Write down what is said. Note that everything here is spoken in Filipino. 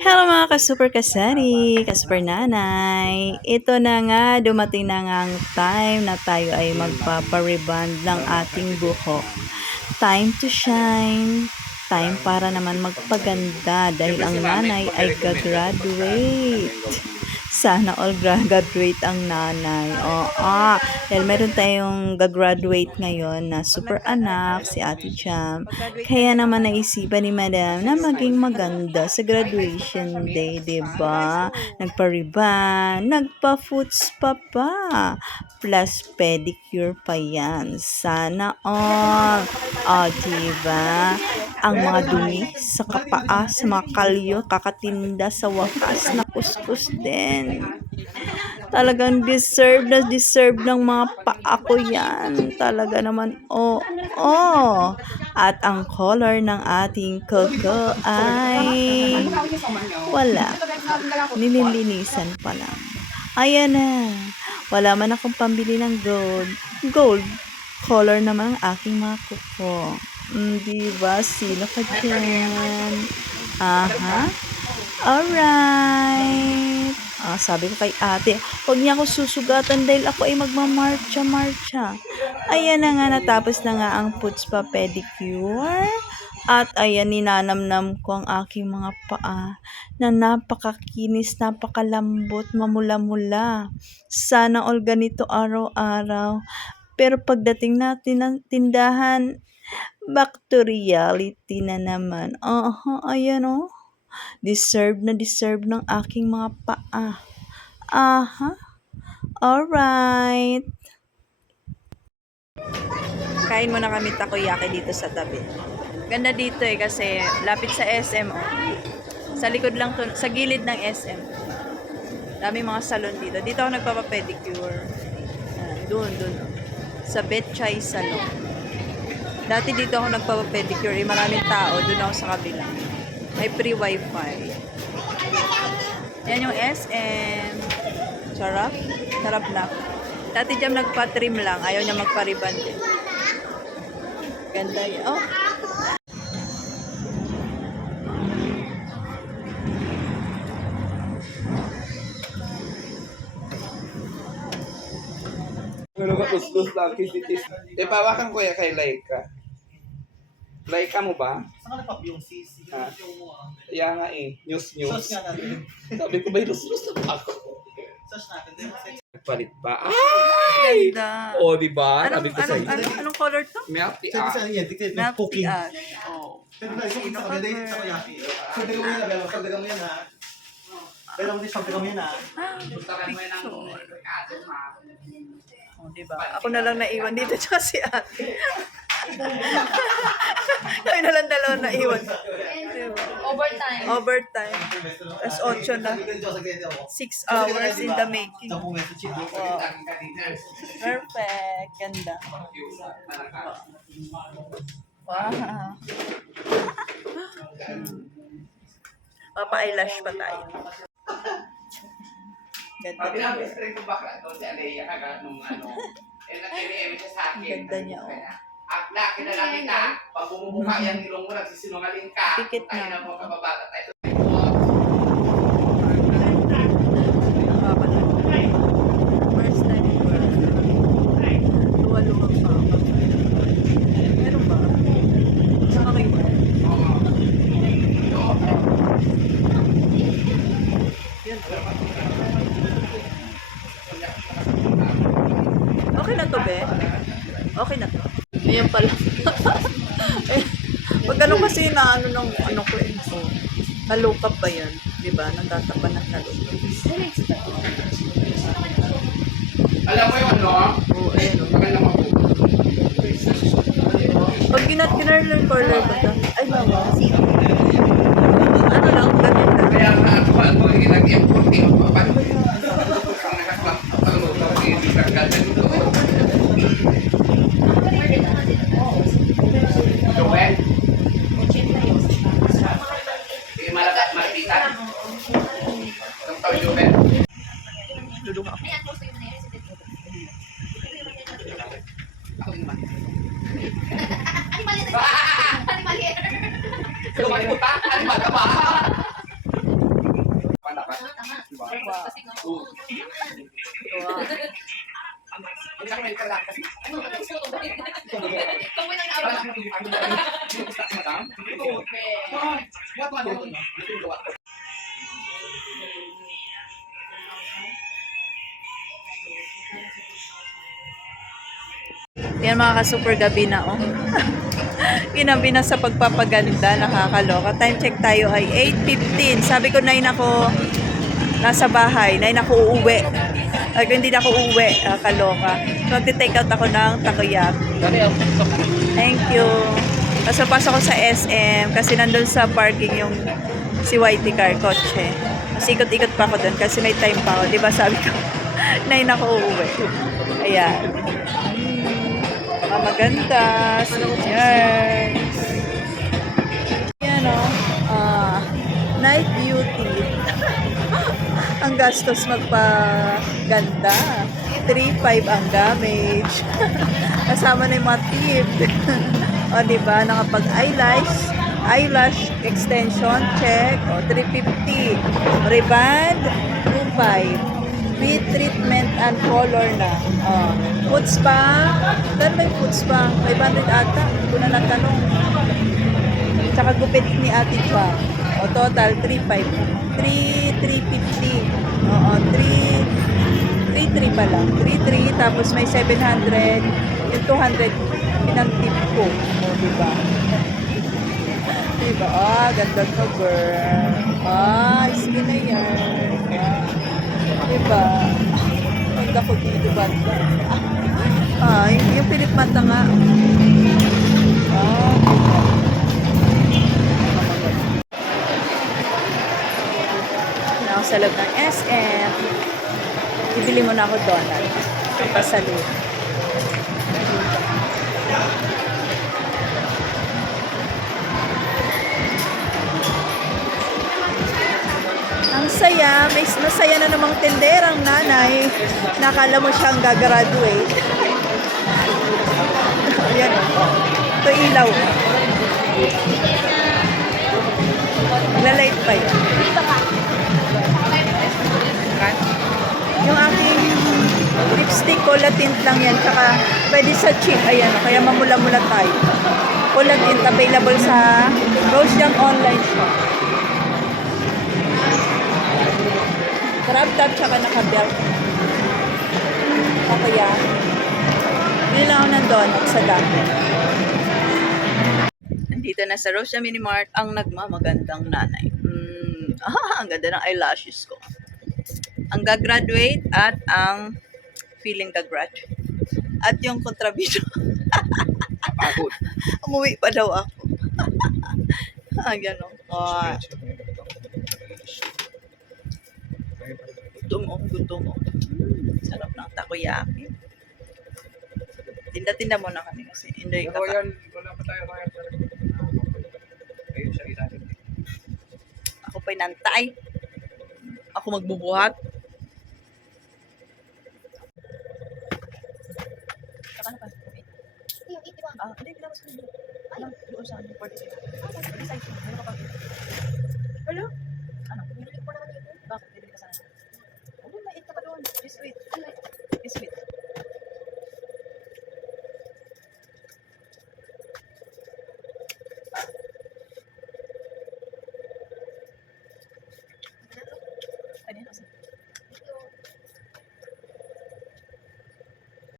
Hello mga ka-super kasari, ka-super nanay. Ito na nga, dumating na nga ang time na tayo ay magpapariband ng ating buhok. Time to shine. Time para naman magpaganda dahil ang nanay ay gagraduate. Sana all graduate ang nanay. Oo, dahil meron tayong gagraduate ngayon na super anak, si Ate Cham. Kaya naman naisipan ni Madam na maging maganda sa graduation day, 'di ba? Nagpa-ribbon, nagpa-foots pa. Plus pedicure pa yan. Sana all. O, diba? Ang mga dumi sa kapaa, sa mga kalyo, kakatinda sa wakas na kuskus din. Talagang deserve ng mga paa ko yan. Talaga naman, oo. At ang color ng ating coco ay wala. Nililinisan pa lang. Ayan na. Wala man akong pambili ng gold. Gold color naman ang aking mga kuko. Diba? Sino ka dyan? Aha. Alright. Sabi ko kay ate, huwag niya ako susugatan dahil ako ay magmamarcha. Ayan na nga, natapos na nga ang puts pa pedicure. At ayan, ninanamnam ko ang aking mga paa na napakakinis, napakalambot, mamula-mula. Sana all ganito araw-araw. Pero pagdating natin ng tindahan, back to reality na naman. Ayan Deserve ng aking mga paa. Alright. Kain muna kami takoyaki dito sa tabi. Ganda dito kasi lapit sa SM. Sa likod lang to, sa gilid ng SM. Daming mga salon dito. Dito ako nagpapa-pedicure. Doon. Sa Betchay Salon. Dati dito ako nagpapa-pedicure. Maraming tao. Doon ako sa kabila. May free wifi. Yan yung SM. Sarap. Sarap na. Dati dyan nagpa-trim lang. Ayaw niya magpa-ribbon din. Ganda yan. Uslos lang, kisitis. Pawakan ko ya kay Laika. Laika mo ba? Saan ka nagpap yung sisi? Kaya nga news. Search nga natin. Sabi ko ba iluslos na ako? Search natin. Nagpalit pa. Ay! Ganda. O, diba? Sabi ko sa'yo. Anong color to? Melty Sabi sa yan, dikit ng Melty cooking. ash. Pero na, ito sa kanila yung takoyaki. Sagdagan mo yan, Bella. Sagdagan mo yan, ha? Bella, mo din, sagdagan mo yan, ha? Diba? Ako na lang naiwan dito tsaka si ate. Kami na lang dalawa naiwan. Diba? Overtime. As 8 na. 6 hours in the making. Wow. Perfect. Ganda. Wow. Papa-eyelash pa tayo. Ganda. Sabi ng best friend ko bakla to si Alea kaga nung nag-DM siya sa akin. Ganda niya, Akla, kilala kita. Pag bumubuka yan ilong mo, nagsisinungaling ka. Pikit Tayo na. na mo kababata tayo. First time ko. Luwa-luwag pa ako. Meron ba? Saka kayo ba? Yun. Okay na to, be? Okay na to. Ayan pala. Pag ano kasi na ano ko nalukap ba yan? Diba? Natatapan ng nalukap. Alam mo yung ano? Oo, ayun o. Maganda mo. Pag kinarlan color ba ito? Ay, bawa. Ano lang, ganun lang. Kaya nga ako ano yung nag-import yung papan. Ang nakapagpapalutang yung nagkaganda dito. Joel? Hindi malapitan. Ang tao Joel. Dudong ako. Lumaki mo pa? Ano ba? Yan mga ka-super gabi na oh. Ginabi na sa pagpapaganda, nakakaloka. Time check tayo ay 8:15. Sabi ko 9 ako nasa bahay, 9 ako uuwi. Ay, kung hindi na ako uuwi, kaloka. So, take out ako ng takoyaki. Thank you. Tapos pasok ko sa SM kasi nandun sa parking yung si Whitey car, kotse. Mas ikot-ikot pa ako doon kasi may time pa ako. Diba sabi ko, 9 ako uuwi. Ayan. Maganda. Cheers. Yan o. Night beauty. Ang gastos magpaganda. 3.5 ang damage. Kasama na yung mga tip. O diba, eyelash extension, check. O, 350. Reband, 2.5. With treatment and color na. Foot spa. Saan ba yung foot spa? 500 ata. Hindi ko na natanong. Tsaka gupit ni ate pa. O total, 3.5. 3.50. Oo, 3.3 pa lang. 3.3 tapos may 700. Yung 200 pinantip ko. O, diba? Diba? Ganda ko, girl. Skin na yan. Diba? Ganda ko dito, banda. Yung Philip Mata nga. Ako sa loob ng SM. Ibili mo na ako donut. Pasalud. Ang saya, may masaya na namang tenderang nanay. Nakala mo siyang gagraduate. Ayan o. Ito ilaw. Naglalait pa yan. Yung aking lipstick, cola tint lang yan. Tsaka pwede sa cheek. Ayan o. Kaya mamula-mula tayo. Cola tint available sa Rose Young online shop. Crab top tsaka naka-belt. Kaya, bili lang ako ng donut sa dami. Nandito na sa Rosia Mini Mart ang nagmamagandang nanay. Ang ganda ng eyelashes ko. Ang gagraduate at ang feeling gagraduate. At yung kontrabito. Pagod. Umuwi pa daw ako. Gano'n. Gutom. Sarap ng takoyaki. Tinda-tinda muna kami kasi enjoy ka pa. Wala pa tayo kaya. Ayun sa ilalim. Ako pa'y nantay. Ako magbubuhat. Saka na pa? Hindi, pinabas ko. Doon sa ano, 40. Ano ka pa? Hello?